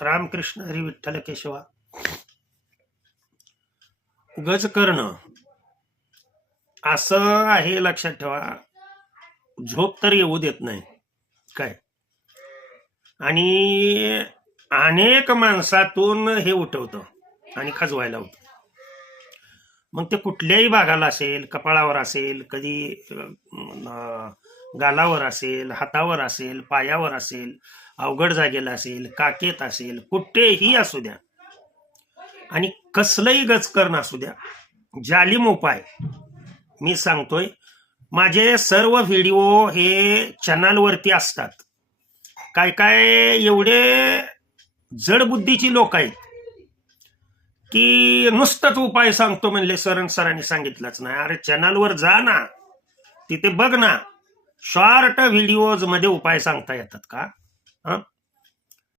रामकृष्ण हरी विठ्ठल केशवा. गज करणं. असं आहे लक्षात ठेवा. झोप तर येऊ देत नाही. काय? आणि अनेक माणसातून हे उठवतं आणि खजवायला होतं. मग ते कुठल्याही भागाला असेल कपाळावर असेल कधी गालावर असेल हातावर असेल पायावर असेल अवघड जागेला असेल काकेत असेल कुठेही असू द्या. आणि कसलंही गचकरण असू द्या जालिम उपाय. मी सांगतोय माझे सर्व व्हिडिओ हे चॅनलवरती असतात. काय काय एवढे जडबुद्धीची लोक आहेत की नुसतंच उपाय सांगतो म्हणले सरण सरांनी सांगितलंच नाही. अरे चॅनलवर जा ना तिथे बघ ना. शॉर्ट व्हिडिओजमध्ये उपाय सांगता येतात का?